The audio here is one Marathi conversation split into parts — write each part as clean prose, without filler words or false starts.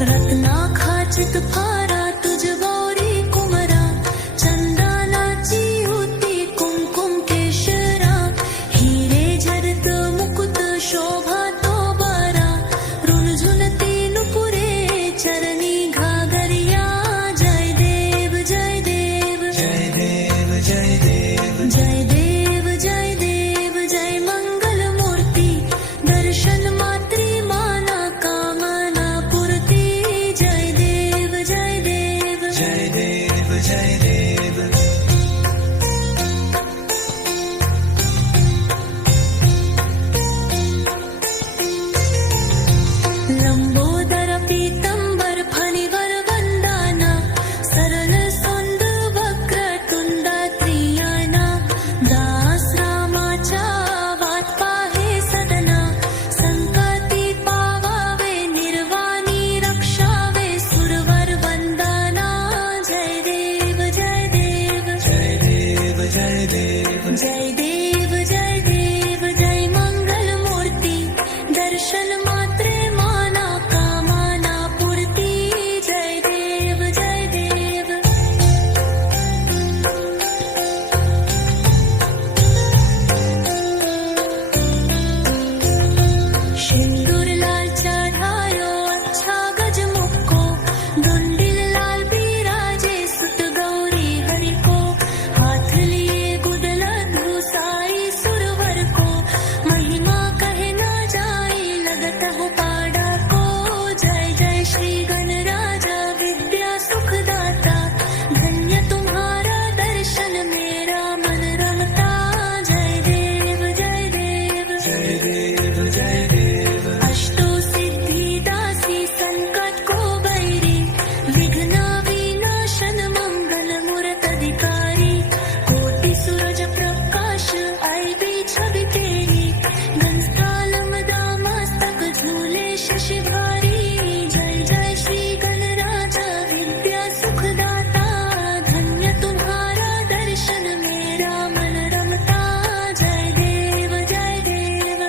रत्ना खाचित फारा तुझ गौरी कुमरा, चंदनाची होती कुमकुम केशरा, हिरे झरत मुकुट शोभा तो बारा, रुणझुनती नुपुरे चरणी घागरिया, जय देव जय देव जय देव जय देव जय देव जय देव जय मंगल मूर्ती, दर्शन मात्री माना कामना पूर्ती, जय देव जय देव जय देव जय देव लंबोदर पीतंबर फणीवर वंदाना, सरल सोंद वक्र तुंडा त्रियाना, दास रामाच्या वाट पाहे सदना, संकटी पावावे निर्वाणी रक्षावे सुरवर वंदना, जय देव जय देव जय देव जय देव जय देव जय देव जय मंगल मूर्ती, दर्शन मात्रे माना कामना पूर्ती, जय देव जय देव सिंदूर लाल चढ़ायो अच्छा गजमुख को, धुंडिल लाल बिराजे सुत गौरी हरि को, हाथ लिए गुदलत घुसाई सुरवर को, महिमा कहे ना जाए लगत हो पाड़ा को, जय जय श्री गणराजा विद्या सुखदाता, धन्य तुम्हारा दर्शन मेरा मन रमता, जय देव जय देव जय देव जय देव अष्टो सिद्धि दासी संकट को बैरी, विघ्न विनाशन मंगल मूरत अधिकारी, कोटि सूरज प्रकाश ऐबी छवि तेरी, घनस्थाल मदा मस्तक झूले शशि भारी, जय जय श्री गणराजा विद्या सुखदाता, धन्य तुम्हारा दर्शन मेरा मन रमता, जय देव जय देव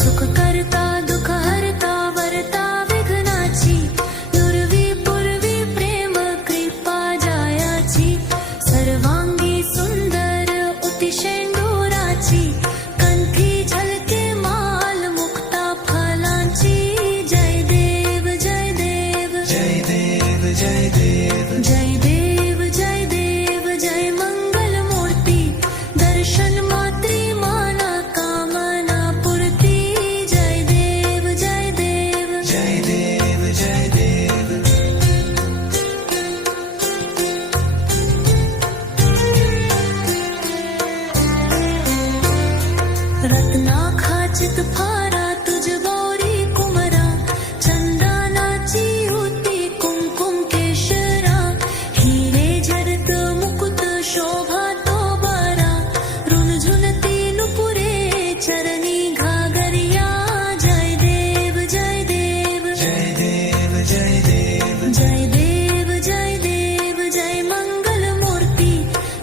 सुख करता दुःख हरता वरता विघ्नाची, दुर्वी पूर्वी प्रेम कृपा जायाची, सर्वांगी सुंदर उतिशेंदुराची, कंठी झलके माल मुक्ता फलांची, जय देव जय देव जय देव जय देव जय देव जय देव जय मंगल मूर्ती, दर्शन मात्री माना कामना पूर्ती, जय देव जय देव जय देव जय देव रत्ना खाचित फारा तुझ गौरी कुमरा, चंदनाची होती कुमकुम केशरा, हिरे झरत मुकुट शोभा तो बारा, रुणझुनती नुपुरे चरणी घागरिया, जय देव जय देव जय देव जय देव जय देव जय देव जय मंगल मूर्ती,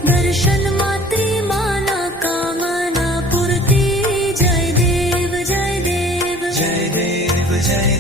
दर्शन मात्री माना कामना पूर्ती, जय देव जय देव जय देव जय